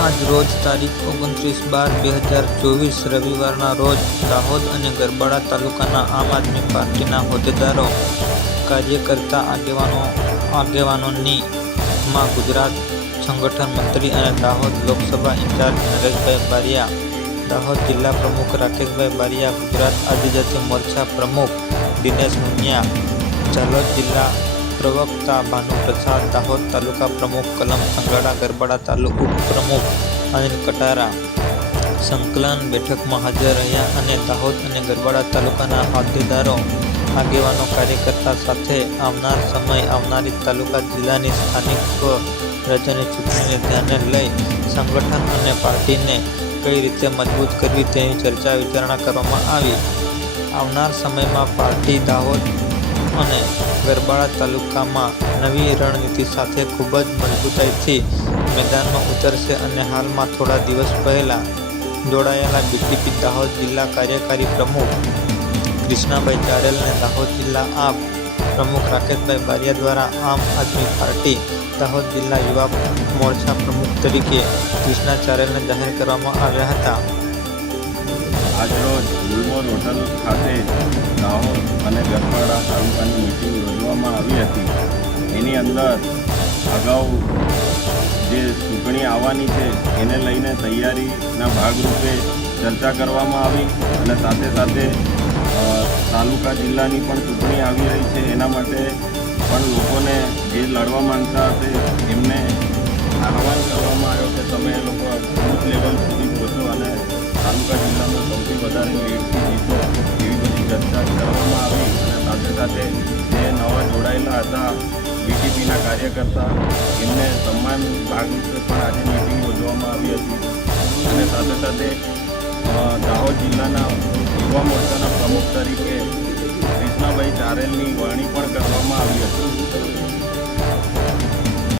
આજ રોજ તારીખ ઓગણત્રીસ બાર બે હજાર ચોવીસ રવિવારના રોજ દાહોદ અને ગરબાડા તાલુકાના આમ આદમી પાર્ટીના હોદ્દેદારો, કાર્યકર્તા, આગેવાનો, આગેવાનોની માં ગુજરાત સંગઠન મંત્રી અને દાહોદ લોકસભા ઇન્ચાર્જ નરેશભાઈ બારિયા, દાહોદ જિલ્લા પ્રમુખ રાકેશભાઈ બારિયા, ગુજરાત આદિજાતિ મોરચા પ્રમુખ દિનેશ મુનિયા જાલોદ જિલ્લા પ્રવક્તા ભાનુપ્રસાદ દાહોદ તાલુકા પ્રમુખ, કલમ સંગાડા ગરબાડા તાલુકા ઉપપ્રમુખ અનિલ કટારા. સંકલન બેઠકમાં હાજર રહ્યા અને દાહોદ અને ગરબાડા તાલુકાના હોદ્દેદારો, આગેવાનો, કાર્યકર્તા સાથે આવનાર સમય આવનારી તાલુકા જિલ્લાની સ્થાનિક સ્વરાજ્યની ચૂંટણીને ધ્યાને લઈ સંગઠન અને પાર્ટીને કઈ રીતે મજબૂત કરવી તેની ચર્ચા વિચારણા કરવામાં આવી. આવનાર સમયમાં પાર્ટી દાહોદ અને ગરબાડા તાલુકામાં નવી રણનીતિ સાથે ખૂબ જ મજબૂતાઈથી મેદાનમાં ઉતરશે અને હાલમાં થોડા દિવસ પહેલાં જોડાયેલા બીટીપી દાહોદ જિલ્લા કાર્યકારી પ્રમુખ કૃષ્ણાભાઈ ચારેલને દાહોદ જિલ્લા આપ પ્રમુખ રાકેશભાઈ બારિયા દ્વારા આમ આદમી પાર્ટી દાહોદ જિલ્લા યુવા મોરચા પ્રમુખ તરીકે કૃષ્ણા ચારેલને જાહેર કરવામાં આવ્યા હતા. આજરોજ ગુલમોર હોટલ ખાતે દાહોદ અને ગરબાડા તાલુકાની મિટિંગ યોજવામાં આવી હતી. એની અંદર અગાઉ જે ચૂંટણી આવવાની છે, એને લઈને તૈયારીના ભાગરૂપે ચર્ચા કરવામાં આવી અને સાથે સાથે તાલુકા જિલ્લાની પણ ચૂંટણી આવી રહી છે. એના માટે પણ લોકોને જે લડવા માંગતા હશે, એમને વધારે એવી બધી ચર્ચા કરવામાં આવી અને સાથે સાથે જે નવા જોડાયેલા હતા બીટીપીના કાર્યકર્તા. એમને સન્માન ભાગરૂપે પણ આજે મિટિંગ યોજવામાં આવી હતી અને સાથે સાથે દાહોદ જિલ્લાના યુવા મોરચાના પ્રમુખ તરીકે કૃષ્ણાભાઈ ચારેલની વરણી પણ